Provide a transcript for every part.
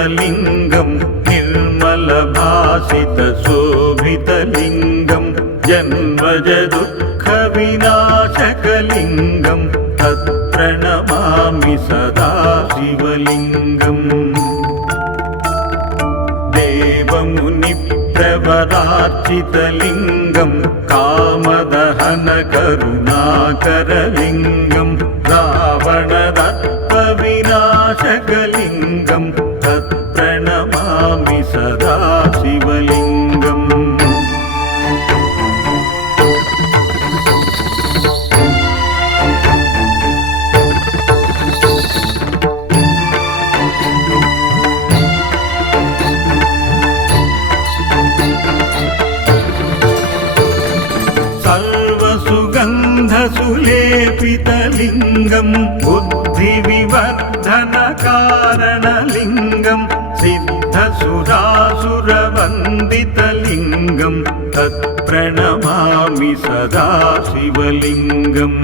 निर्मलभासितलिङ्गं निर्मलभासितशोभितलिङ्गं जन्मजदुःखविनाशकलिङ्गं तत्प्रणमामि सदा शिवलिङ्गम्। देवमुनिप्रवरार्चितलिङ्गं कामदहनकरुणाकरलिङ्गं रावणदर्पविनाशकलिङ्गं तत्प्रणमामि सदा शिवलिङ्गम्। सर्वसुगन्धसुलेपितलिङ्गं बुद्धिविवर्धनकारणलिङ्गं सिद्धसुरासुरवन्दितलिङ्गं तत्प्रणमामि सदा शिवलिङ्गम्।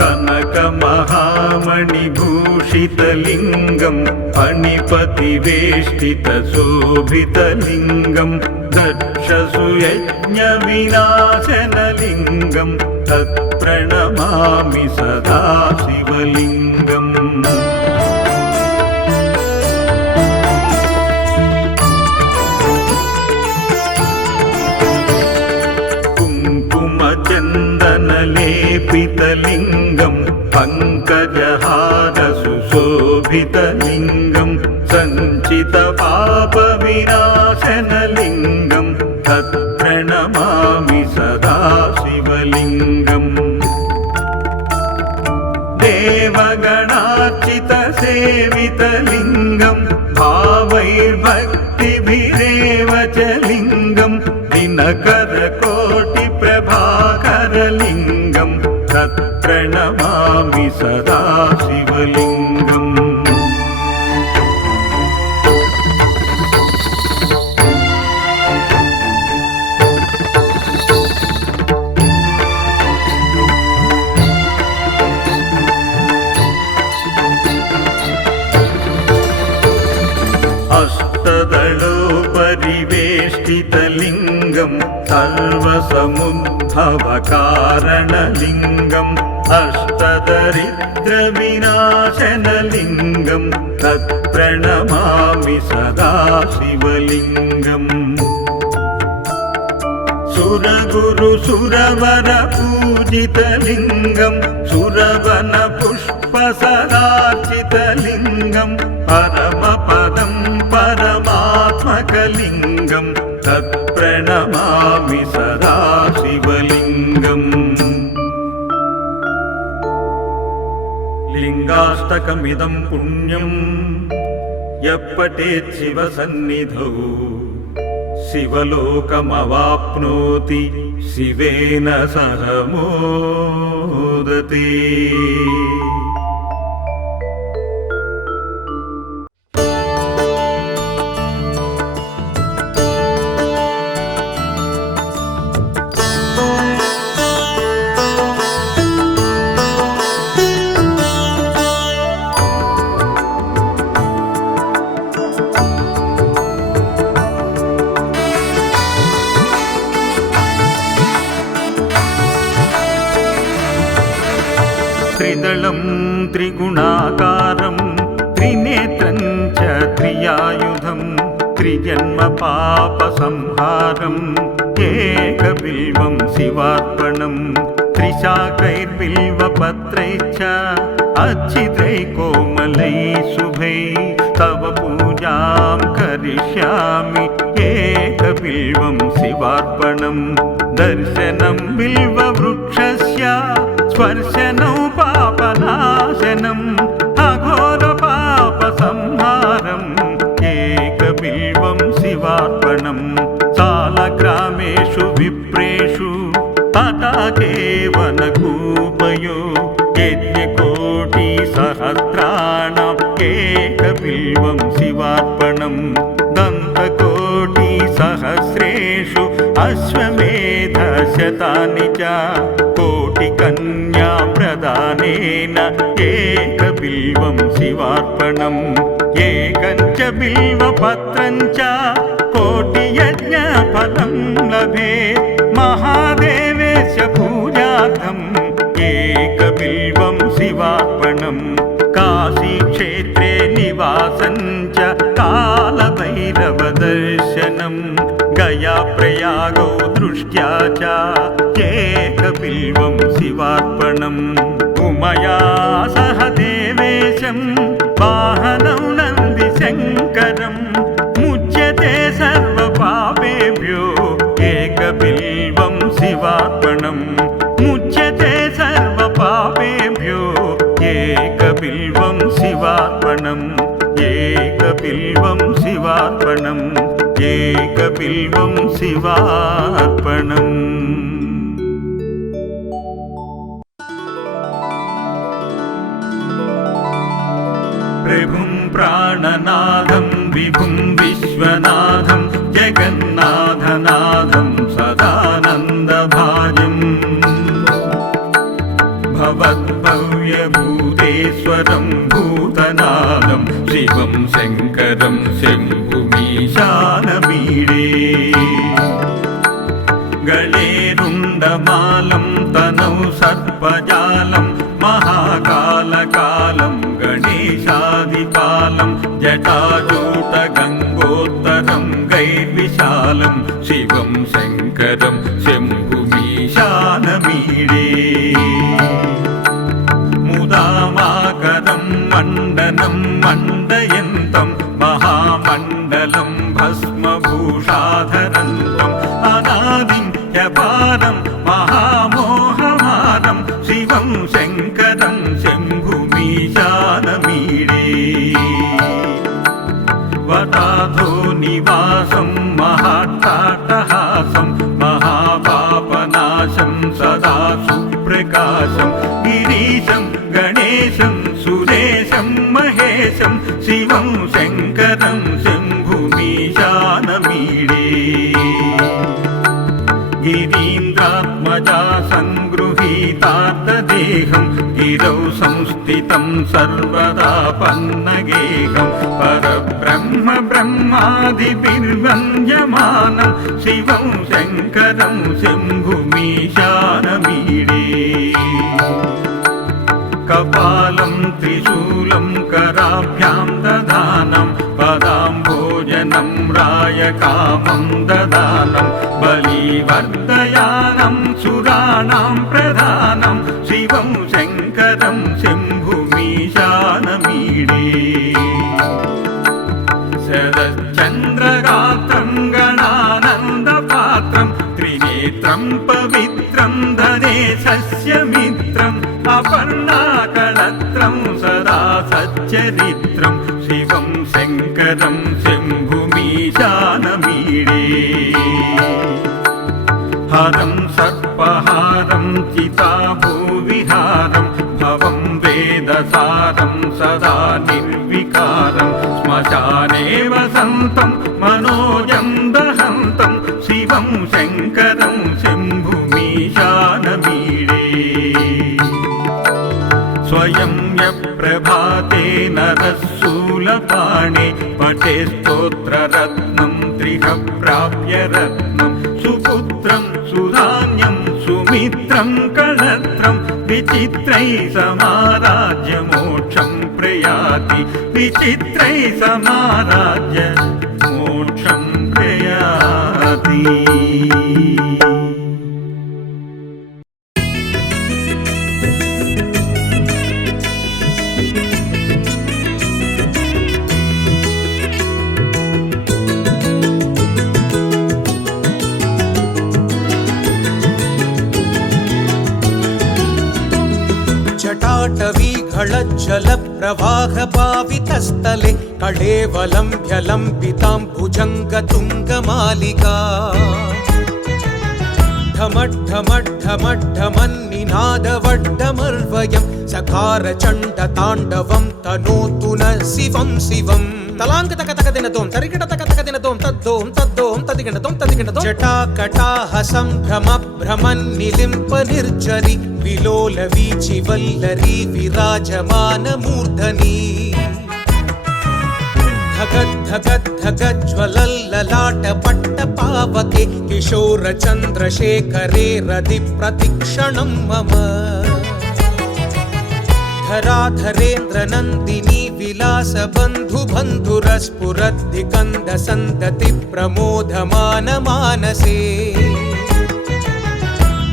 कनकमहामणिभूषितलिङ्गं फणिपतिवेष्टितशोभितलिङ्गं दक्षसुयज्ञविनाशनलिङ्गं तत्प्रणमामि सदा शिवलिङ्गम्। कुङ्कुमचन्दनलेपितलिङ्गं पङ्कजहारसुशोभितलिङ्गं सञ्चितपापविनाशनलिङ्गं तत्प्रणमामि सदा शिवलिङ्गम्। देवगणार्चितसेवितलिङ्गं भावैर्भक्तिभिरेव च लिङ्गं दिनकरकोटिप्रभाकरलिङ्गं तत्प्रणमामि सदा शिवलिङ्गम्। अष्टदलोपरिवेष्टितलिङ्गं सर्वसमुद्भवकारणलिङ्गम् अष्टदरिद्रविनाशनलिङ्गं तत्प्रणमामि सदा शिवलिङ्गम्। सुरगुरुसुरवरपूजितलिङ्गं सुरवनपुष्पसरार्चितलिङ्गं परमपदं परमात्मकलिङ्गं तत्प्रणमामि सदा शिवलिङ्गम्। लिङ्गाष्टकमिदं पुण्यं यः पठेत् शिवसन्निधौ शिवलोकमवाप्नोति शिवेन सह मोदते। त्रिदलं त्रिगुणाकारं त्रिनेत्रं च त्रियायुधं त्रिजन्मपापसंहारं एकबिल्वं शिवार्पणं त्रिशाखैर्बिल्वपत्रैश्च अच्छिद्रैकोमलैः शुभैः तव पूजां करिष्यामि एकबिल्वं शिवार्पणं दर्शनं बिल्ववृक्षस्य स्पर्शनं पापनाशनम् अघोरपापसंहारम् एकबिल्वं शिवार्पणं सालग्रामेषु विप्रेषु तटाकेवनकूपयो यज्ञकोटिसहस्राणाम् एकबिल्वं शिवार्पणं दन्तकोटि सहस्रेषु अश्वमेधशतानि च कोटिकन्या प्रदानेन एकबिल्वं शिवार्पणम् एकं च बिल्वपत्रं च कोटियज्ञफलं लभेत् महादेवेश पूजार्थम् एकबिल्वं शिवार्पणम् काशीक्षेत्रे निवासं च कालभैरवदर्शनम् गयाप्रयागौ दृष्ट्या च एकबिल्वं शिवार्पणम् उमया सह देवेशं वाहनं नन्दिशङ्करं मुच्यते सर्वपापेभ्यो एकबिल्वं शिवार्पणम् मुच्यते सर्वपापेभ्यो एकबिल्वं शिवार्पणम् एकबिल्वं शिवार्पणम् एकबिल्वं शिवार्पणम्। प्रभुं प्राणनाथं विभुं विश्वनाथं जगन्नाथनाथं सदानन्दभाजम् भवद्भव्यभूतेश्वरं भूतनाथं शिवं शङ्करं शम्भुमीशानमीडे गणेरुण्डमालं तनौ सर्पजालं महाकालकालं गणेशादिपालं जटाजूटगङ्गोत्तरं गैर्विशालं शिवं शङ्करं शम्भुमीशानमीडे मुदामाकरं मण्डनं मण्डयन्तं महामण्डलं भस्मभूषाधरन्तम् अनादिं ह्यपारं महामोहमारं शिवं शङ्करं शम्भुमीशानमीडे वटाधो निवासं महाट्टाटहासं महापापनाशं सदा सुप्रकाशं गिरीशं गणेशं सुरेशं महेशं शिवं शङ्करं शम्भुमीशानमीडे गिरीन्द्रात्मजा सङ्गृहीतार्थदेहं गिरौ संस्थितं सर्वदा पन्नगेहं परब्रह्म ब्रह्मादिभिर्वन्द्यमानं शिवं शङ्करं शम्भुमीशानमीडे कपालं त्रिशूलं कराभ्यां ददानं पदाम्भोजनं रायकामं ददानं बलिवर्धयानं सुराणां प्रधानं शिवं शङ्करं शम्भुमीशानमीडे शरच्चन्द्रगात्रं गणानन्दपात्रं त्रिनेत्रं पवित्रं धनेशस्य मित्रम् अपर्णाकळत्रं सदा सच्चरित्रं शिवं शङ्करं शम्भुमीशानमीडे हरं सर्पहारं चिताभूविहारं भवं वेदसारं सदा निर्विकारं श्मशाने वसन्तं मनोजं दहन्तं शिवं शङ्करं शम्भुमीशानमीडे स्वयं यप्रभाते नरशूलपाणे पठे स्तोत्ररत्नं त्रिह प्राप्य रत्नं सुपुत्रं सुधान्यं सुमित्रं कळत्रं विचित्रै समाराज्य मोक्षं प्रयाति विचित्रै समाराज्य मोक्षं प्रयाति। जटाटवीघलज्जलप्रवाहपावितस्थले कलेवलम्भ्यलम्बितां भुजङ्गतुङ्गमालिका ढमड्ढमड्ढमड्ढमन्निनादवड्ढमर्वयं सकारचण्डताण्डवं तनोतु न शिवं शिवम् तलांक तक तक दिन दोम तरिकिट तक तक दिन दोम तद्दोम तदिकिट दोम जटाकटाह संभ्रम भ्रमन् निलिम्प निर्जरी विलोल वीचि वल्लरी विराजमान मूर्धनी धगद् धगद् धगद् ज्वलल्ललाट पट्ट पावके किशोर चन्द्रशेखरे रदि प्रतिक्षणं मम धराधरेन्द्र नन्दिनी विलास बन्धु बन्धुरस्फुरद्दिकन्द सन्दति प्रमोदमान मानसे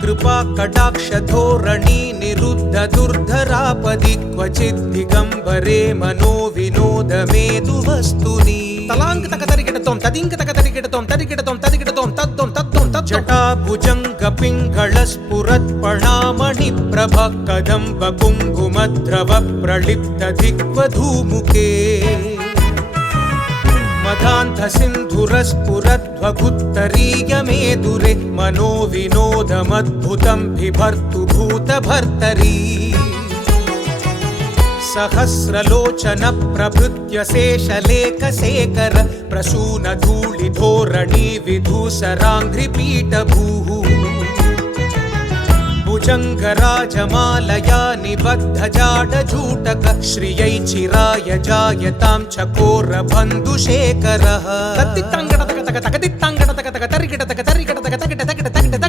कृपा कटाक्ष धोरणी निरुद्ध दुर्धरापदि क्वचित् दिगम्बरे मनो विनोद मेदु वस्तुनि तलांक तक तरिकिटतोम तदिंक तक तरिकिटतोम तदिकिटतोम तदिकिटतोम तद्दोम तद्दोम तद् जटा भुजंग पिंगल स्फुरत् प्रणामणि प्रभ कदम्ब कुङ्कुमद्रव प्रलिप्त दिग्वधूमुखे मदान्ध सिन्धुरस्फुरद्वगुत्तरीय मेदुरे मनो विनोदमद्भुतं बिभर्तु भूतभर्तरी सहस्रलोचन प्रभृत्य शेषलेखशेखर प्रसून धूलिधोरणी विधूसराङ्घ्रिपीठभूः भुजङ्गराजमालया निबद्ध जाडजूटक श्रियै चिराय जायतां चकोर बन्धुशेखरः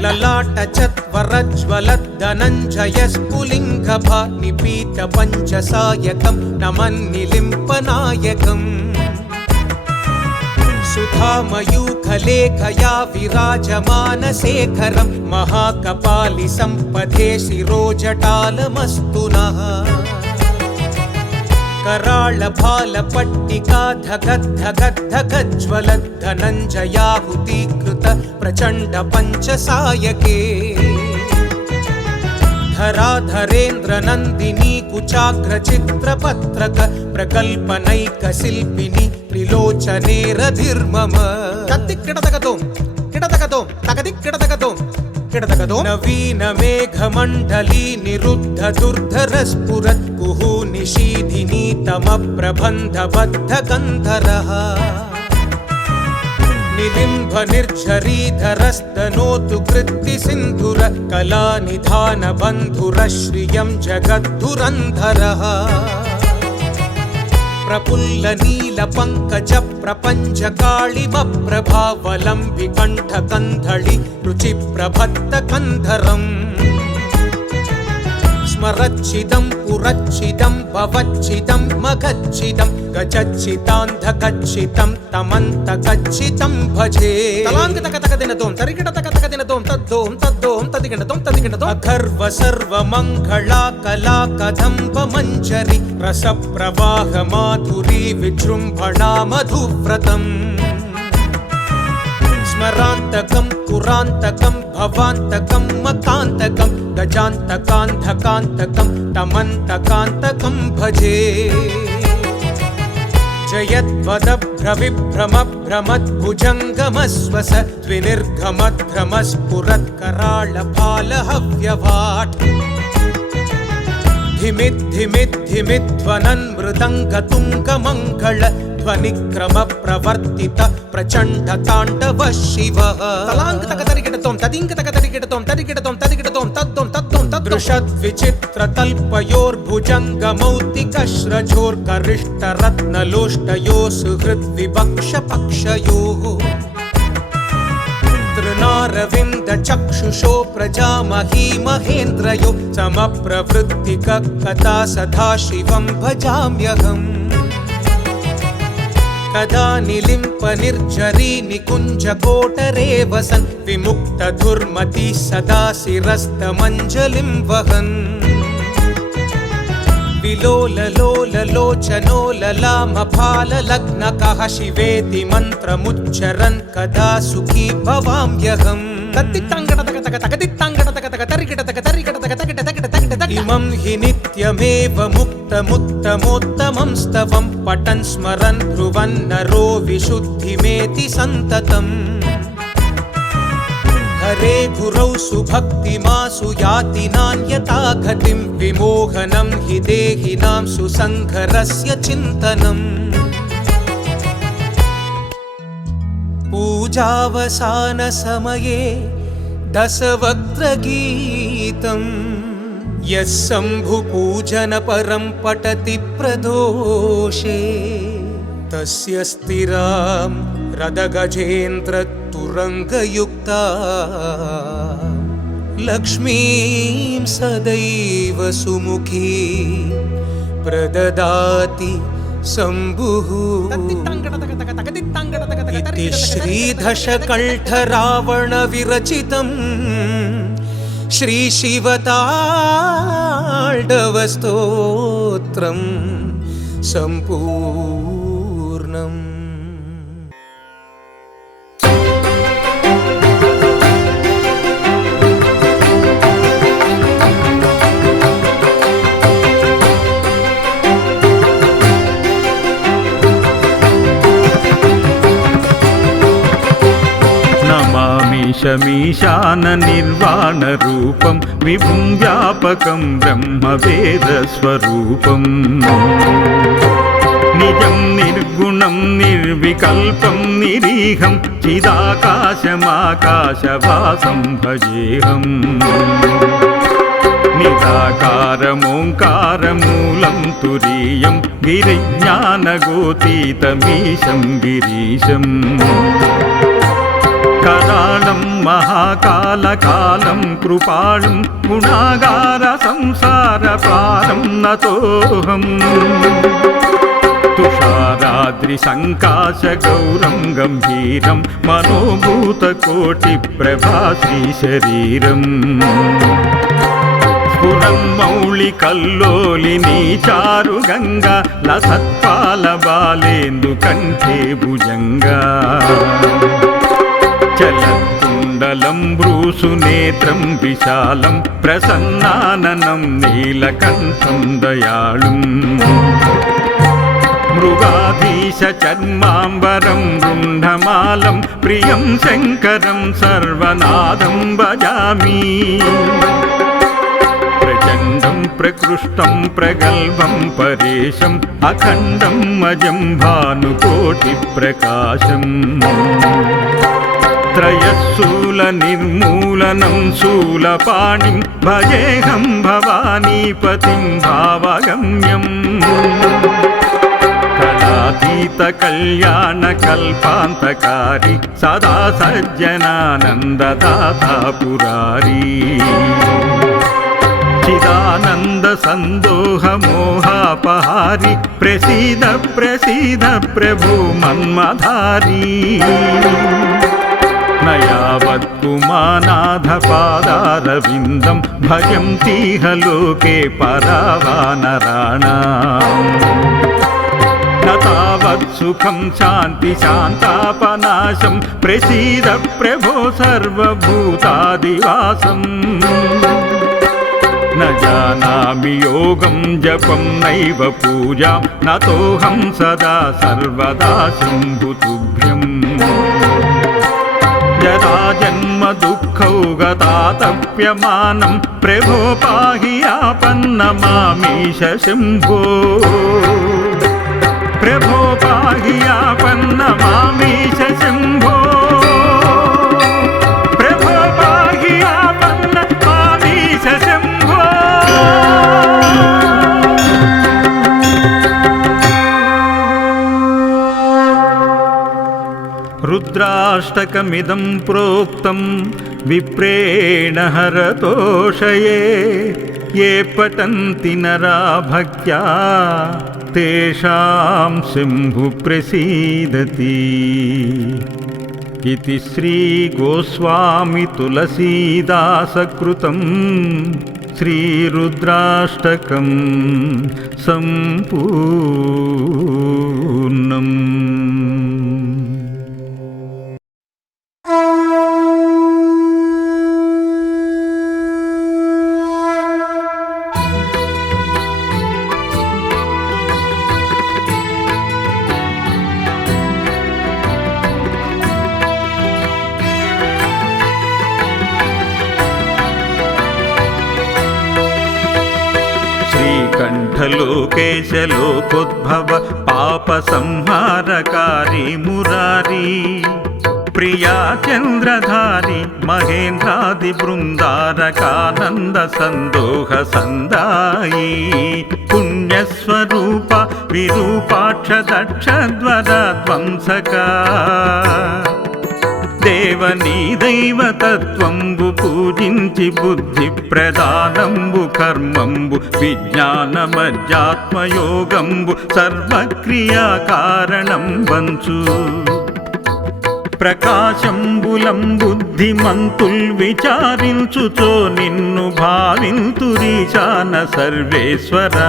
ललाट चत्वरज्वलद्धनञ्जय स्फुलिङ्गभा निपीत पञ्चसायकं नमन्निलिम्पनायकम् सुधामयूखलेखया विराजमानशेखरं महाकपालि सम्पदे शिरोजटालमस्तु नः कराळभालपट्टिका धगद् धगद् धगज्ज्वलद् धनञ्जयाहुतीकृत प्रचण्ड पञ्चसायके धराधरेन्द्र नन्दिनी कुचाग्रचित्रपत्रक प्रकल्पनैकशिल्पिनी त्रिलोचनेरधिर्मम तत्तिक्किडतकतों तकदिक्किडतकतों नवीन मेघमण्डली निरुद्ध दुर्धरस्फुरत् कुहू निशीधिनी तमप्रबन्धबद्ध गन्धरः निलिम्भ निर्झरीधरस्तनोतु कृत्ति सिन्धुर कलानिधान बन्धुरश्रियं जगद्धुरन्धरः प्रफुल्ल नील पंकज प्रपंच कालिमप्रभावलम्बि कण्ठ कन्धळि रुचि प्रभत्त कन्धरम् स्मरच्चिदं पुरच्चिदं भवच्चिदं मगच्चिदं गजच्चितान्धकच्चितं तमन्तकच्चितं भजे तलांक तक तक दिन दोम तरिकिट तक तक दिन दोम तद्दोम तदिकिटतोम अखर्व सर्व मंगला कला कदम्ब मंजरी रस प्रवाह माधुरी विजृंभणा मधुव्रतम् स्मरान्तकं पुरान्तकं भवान्तकं मकान्तकं गजान्तकान्धकान्तकं तमन्तकान्तकं भजे जयद्वदभ्रविभ्रमभ्रमद्भुजङ्गमस्वस द्विनिर्घमध्रमस्फुरत्कराळभालहव्यभाट् धिमिद्धिमिद्धिमिध्वनन् मृदङ्गतुङ्गमङ्गल ध्वनिक्रम प्रवर्तित प्रचण्ड ताण्डव शिवः तलांक तक तरिकिटतों तदिंक तक तरिकिटतों तद्दों दृशद्विचित्र तल्पयोर्भुजङ्गमौक्तिकश्रजोर्करिष्टरत्नलोष्टयो सुहृद्विवक्ष पक्षयोः तृणारविन्द चक्षुषो प्रजामही महेन्द्रयो समप्रवृत्तिक कदा सदा शिवं भजाम्यहम् कदा निलिम्प निर्झरी निकुञ्ज कोटरे वसन् विमुक्त धुर्मति सदा शिरस्तमञ्जलिं वहन् विलोल लोल लोचनो ललामफाल लग्नकः शिवेति मन्त्रमुच्चरन् कदा सुखी भवाम्यहम् इमं हि नित्यमेव मुक्तमुत्तमोत्तमं स्तवं पठन् स्मरन् ब्रुवन् नरो विशुद्धिमेति सन्ततम् हरे गुरौ सुभक्तिमासु याति नान्यथा गतिं विमोहनं हि देहिनां सुसङ्घरस्य चिन्तनम् पूजावसानसमये दशवक्त्रगीतम् यः शम्भुपूजनपरं पठति प्रदोषे तस्य स्थिरां रदगजेन्द्रतुरङ्गयुक्ता लक्ष्मीं सदैव सुमुखी प्रददाति शम्भुः। इति श्रीदशकण्ठरावणविरचितं श्रीशिवताण्डवस्तोत्रं सम्पूर्णम्। शमीशान निर्वाण रूपं विभुं व्यापकं ब्रह्मवेदस्वरूपं निजं निर्गुणं निर्विकल्पं निरीहं चिदाकाशमाकाशवासं भजेऽहम् निराकारमोङ्कारमूलं तुरीयं गिरिज्ञानगोतीतमीशं गिरीशम् करालं महाकालकालं कृपालं गुणागार संसारपारं नतोऽहम् तुषाराद्रिसङ्काशगौरं गम्भीरं मनोभूतकोटिप्रभाश्रीशरीरम् स्फुरन्मौलिकल्लोलिनी चारुगङ्गा लसत्पालबालेन्दुकण्ठे भुजङ्गा चलत्कुण्डलं भ्रूसुनेत्रं विशालं प्रसन्नाननं नीलकण्ठं दयालुम् मृगाधीशचर्माम्बरं रुण्डमालं प्रियं शङ्करं सर्वनादं भजामि प्रचण्डं प्रकृष्टं प्रगल्भं परेशम् अखण्डं अजं भानुकोटिप्रकाशम् त्रयशूलनिर्मूलनं शूलपाणिं भजेऽहं भवानीपतिं भावगम्यम् कलातीतकल्याणकल्पान्तकारी सदा सज्जनानन्ददाता पुरारी चिदानन्दसन्दोहमोहापहारि प्रसीद प्रसीद प्रभो मन्मधारी न यावत् पुमानाथपादारविन्दं भजन्तीह लोके परावानराणाम् न तावत् सुखं शान्ति शान्तापनाशं प्रसीद प्रभो सर्वभूतादिवासम् न जानामि योगं जपं नैव पूजां नतोऽहं सदा सर्वदा शम्भुतुभ्यम् यदा जन्म दुःखौ गतातप्यमानं प्रभो पाहि आपन्नमामीश शम्भो प्रभो पाहि आपन्नमामीश शम्भो प्रभो पाहि आपन्नमामीश शम्भो। रुद्राष्टकमिदं प्रोक्तं विप्रेण हरतोषये ये पठन्ति नरा भक्त्या तेषां शम्भुः प्रसीदति इति श्रीगोस्वामी तुलसीदासकृतं श्रीरुद्राष्टकं सम्पूर्णम्। శ్రీకంఠలోకేశలోకోద్భవ పాప సంహారకారి మురారి ప్రియా చంద్రధారి మహేంద్రాది బృందారకానంద సందోహ సందాయి పుణ్యస్వరూప విరూపాక్ష దక్షద్వర ధ్వంసక దేవనీ దైవతత్వంబు పూజించి బుద్ధి ప్రదానంబు కర్మంబు విజ్ఞానమధ్యాత్మయోగంబు సర్వక్రియా కారణం వంచు ప్రకాశంబులం బుద్ధిమంతుల్ విచారించుచో నిన్ను భావింతురీశాన సర్వేశ్వరా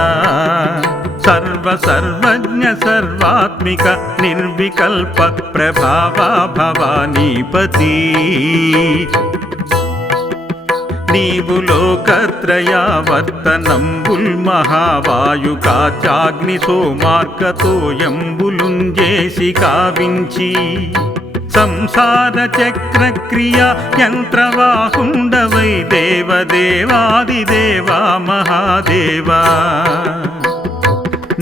సర్వజ్ఞ సర్వాత్మిక నిర్వికల్ప ప్రభావా భవానీపతి నీవు లోకత్రయావర్తనంబుల్ మహావాయుకాచాగ్ని సోమార్కతోయంబులుంజేసి కావించి సంసార చక్ర క్రియా యంత్రవాహుండవై దేవదేవాదిదేవా మహాదేవా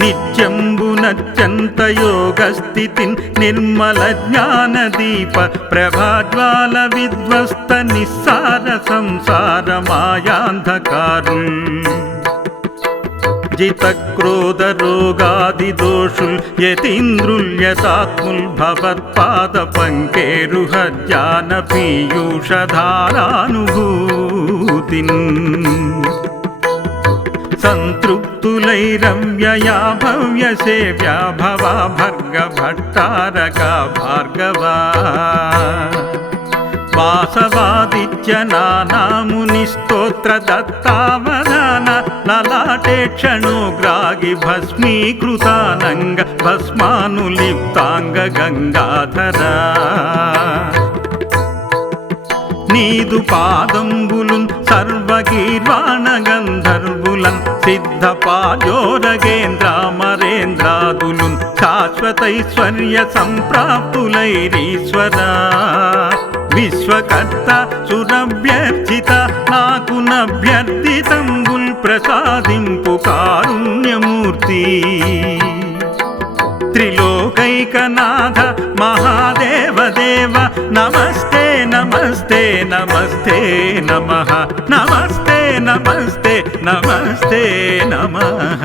నిత్యంబునత్యంత యోగస్థితిన్ నిర్మల జ్ఞాన దీప ప్రభాజ్వాల విధ్వస్త నిస్సార సంసార మాయాంధకారుల్ జిత క్రోధ రోగాది దోషుల్ యతీంద్రుల్యతాత్ముల్ భవత్పాద పంకేరుహ జ్ఞాన పీయూషధారానుభూతిన్ సంతృప్తులైరవ్యయా భవ్య సేవ్యా భవా భర్గ భట్టారక భార్గవా వాసవాదిత్య నానాముని స్తోత్ర దత్తావధాన లలాటే క్షణోగ్రాగి భస్మీకృతానంగ భస్మానులిప్తాంగ గంగాధరా నీదు పాదంబులున్ సర్వగీర్వాణ గంధర్వులన్ సిద్ధ పాజోరగేంద్రామరేంద్రాదులున్ శాశ్వతైశ్వర్య సంప్రాప్తులైరీశ్వరా విశ్వకర్త సురభ్యర్చిత నాకు నభ్యర్థితంబుల్ ప్రసాదింపు కారుణ్యమూర్తి త్రిలోకైకనాథ మహాదేవ దేవ నమస్తే నమస్తే నమస్తే నమః నమస్తే నమస్తే నమస్తే నమః